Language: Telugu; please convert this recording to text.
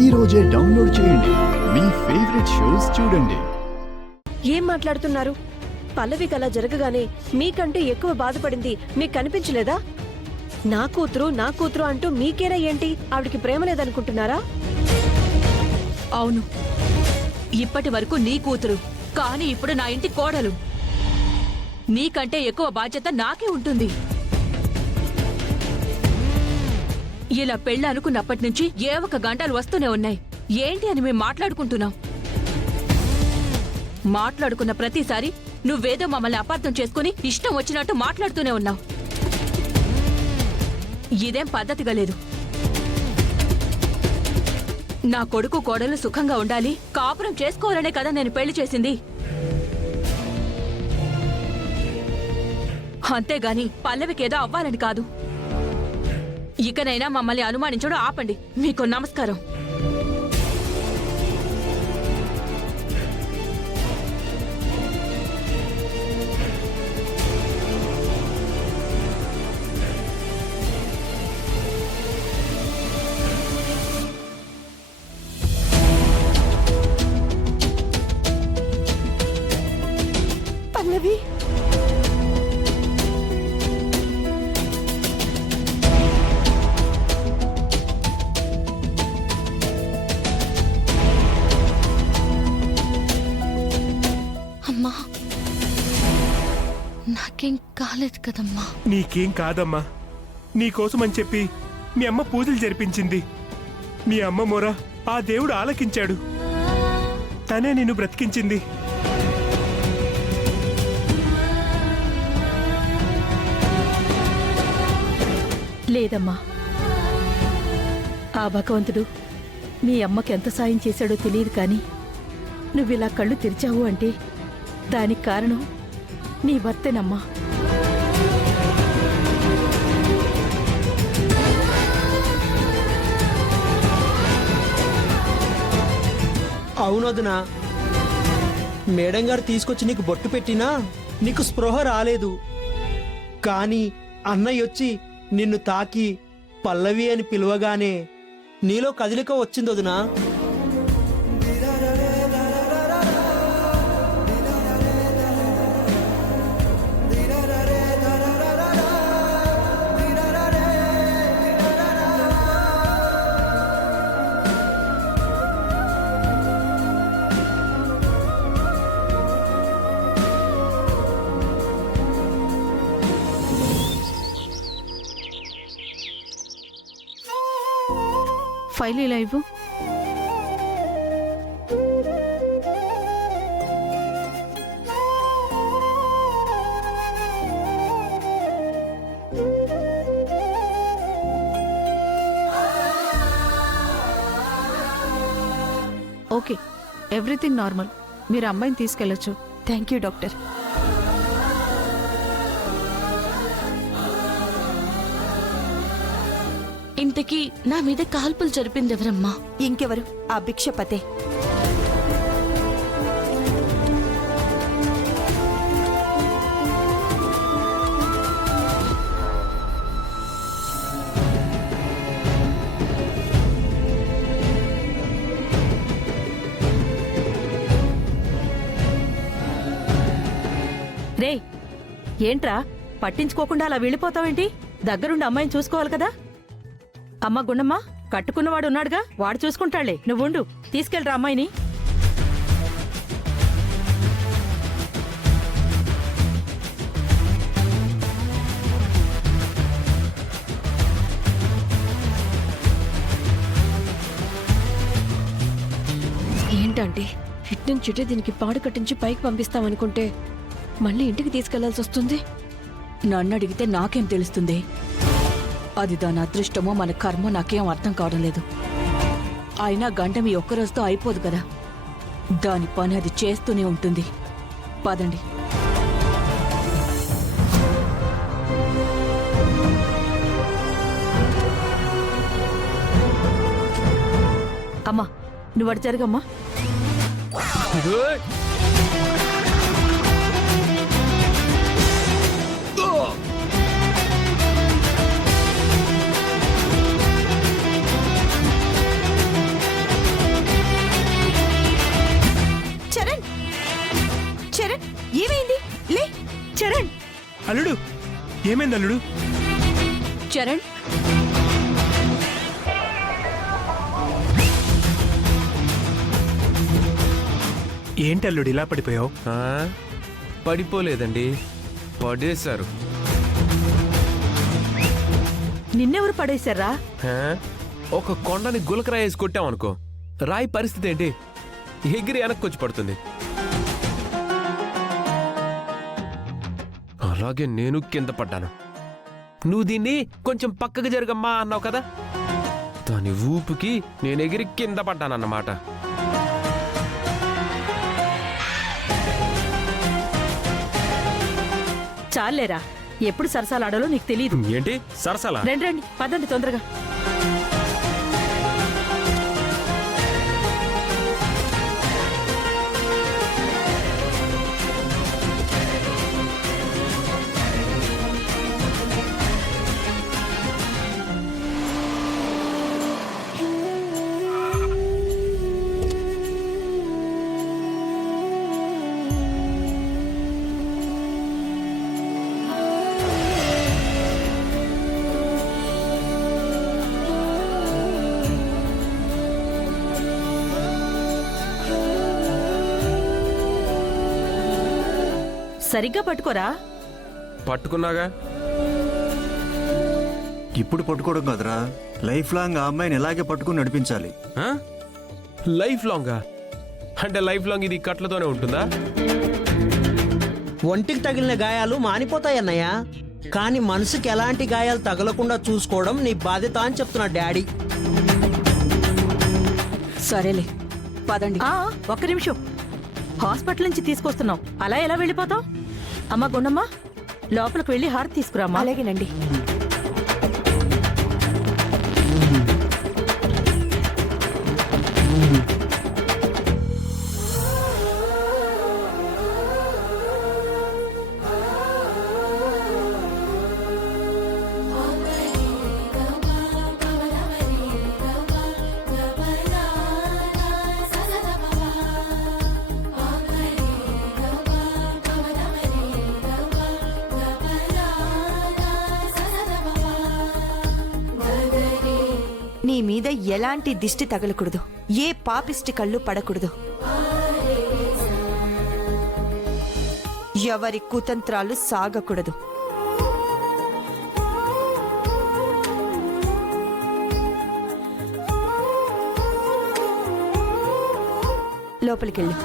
ఈ రోజే డౌన్లోడ్ చేయండి. మీ ఫేవరెట్ షోస్ చూడండి. ఏం మాట్లాడుతున్నారు? పల్లవి కల జరగగానే మీకంటే ఎక్కువ బాధపడింది మీకు కనిపించలేదా? నా కూతురు అంటూ మీకేరా ఏంటి? ఆవిడికి ప్రేమ లేదనుకుంటున్నారా? అవును, ఇప్పటి వరకు నీ కూతురు, కానీ ఇప్పుడు నా ఇంటి కోడలు. నీకంటే ఎక్కువ బాధ్యత నాకే ఉంటుంది. ఇలా పెళ్ళి అనుకున్నప్పటి నుంచి ఏ ఒక గంటలు వస్తూనే ఉన్నాయి. ఏంటి అని మేము మాట్లాడుకుంటున్నాం. మాట్లాడుకున్న ప్రతిసారి నువ్వేదో మమ్మల్ని అపార్థం చేసుకుని ఇష్టం వచ్చినట్టు మాట్లాడుతూనే ఉన్నావు. ఇదేం పద్ధతిగా లేదు. నా కొడుకు కోడలు సుఖంగా ఉండాలి, కాపురం చేసుకోవాలనే కదా నేను పెళ్లి చేసింది. అంతేగాని పల్లవికేదో అవ్వాలని కాదు. ఇకనైనా మమ్మల్ని అనుమానించడం ఆపండి. మీకు నమస్కారం. పల్లవి, అమ్మా, నాకేం కాలేదు కదమ్మా. నీకేం కాదమ్మా. నీకోసమని చెప్పి మీ అమ్మ పూజలు జరిపించింది. మీ అమ్మ మొర ఆ దేవుడు ఆలకించాడు. తనే నిన్ను బ్రతికించింది. లేదమ్మా, ఆ భగవంతుడు మీ అమ్మకి ఎంత సాయం చేశాడో తెలియదు, కానీ నువ్విలా కళ్ళు తెరిచావు అంటే దానికి కారణం నీ భర్తేనమ్మా. అవునొదినా, మేడం గారు తీసుకొచ్చి నీకు బొట్టు పెట్టినా నీకు స్పృహ రాలేదు. కానీ అన్నయ్య వచ్చి నిన్ను తాకి పల్లవి అని పిలవగానే నీలో కదలిక వచ్చిందొదినా. ఫైల్ ఇలా ఇవ్వు. Okay, everything normal. మీరు అమ్మాయిని తీసుకెళ్ళొచ్చు. Thank you doctor. ఇంతకీ నా మీద కాల్పులు జరిపింది ఎవరమ్మా? ఇంకెవరు? ఆ భిక్షపతే. రే, ఏంట్రా పట్టించుకోకుండా అలా వెళ్ళిపోతావేంటి? దగ్గరుండి అమ్మాయిని చూసుకోవాలి కదా. అమ్మ గుండమ్మ, కట్టుకున్నవాడు ఉన్నాడుగా, వాడు చూసుకుంటాళ్లే. నువ్వుండు, తీసుకెళ్ళరా అమ్మాయిని. ఏంటంటే ఇట్నుంచిటే దీనికి పాడు కట్టించి పైకి పంపిస్తామనుకుంటే మళ్ళీ ఇంటికి తీసుకెళ్లాల్సి వస్తుంది. నన్ను అడిగితే నాకేం తెలుస్తుంది? అది దాని అదృష్టమో మన కర్మ నాకేం అర్థం కావడం లేదు. అయినా గంట మీ ఒక్కరోజుతో అయిపోదు కదా. దాని పని అది చేస్తూనే ఉంటుంది. పదండి. అమ్మా, నువ్వు అటు జరగమ్మా. అల్లుడు ఏమైంది అల్లుడు? చరణ్, ఏంటి అల్లుడు ఇలా పడిపోయావు? ఆ? పడిపోలేదండి, పడేశారు. నిన్నెవరు పడేశారా? ఆ? ఒక కొండని గులకరాయి వేసి కొట్టామనుకో, రాయి పరిస్థితి ఏంటి? ఎగిరి వెనక్కి వచ్చి పడుతుంది. అలాగే నేను కింద పడ్డాను. నువ్వు దీన్ని కొంచెం పక్కకు జరగమ్మా అన్నావు కదా, దాని ఊపుకి నేను ఎగిరి కింద పడ్డానన్నమాట. చాలేరా, ఎప్పుడు సరసాలాడాలో నీకు తెలియదు. ఏంటి సరసాల? రండి రండి, పదండి తొందరగా. సరిగ్గా పట్టుకోరా. పట్టుకున్నాగా. ఇప్పుడు పట్టుకోవడం కదరా, లైఫ్ లాంగ్ ఆ అమ్మాయిని ఇలాగే పట్టుకుని నడిపించాలి. ఆ? లైఫ్ లాంగా? అంటే లైఫ్ లాంగ్ ఇది కట్లతోనే ఉంటుందా? ఒంటికి తగిలిన గాయాలు మానిపోతాయన్నయ్య, కానీ మనసుకి ఎలాంటి గాయాలు తగలకుండా చూసుకోవడం నీ బాధ్యత అని చెప్తున్నా డాడీ. సరేలే పదండి. ఒక్క నిమిషం, హాస్పిటల్ నుంచి తీసుకొస్తున్నాం, అలా ఎలా వెళ్ళిపోతాం? అమ్మా గుండమ్మ, లోపలికి వెళ్ళి హారతి తీసుకురామ్మా. అలాగేనండి. నీ మీద ఎలాంటి దిష్టి తగలకూడదు, ఏ పాపిష్టి కళ్ళు పడకూడదు, ఎవరి కుతంత్రాలు సాగకూడదు. లోపలికెళ్ళు.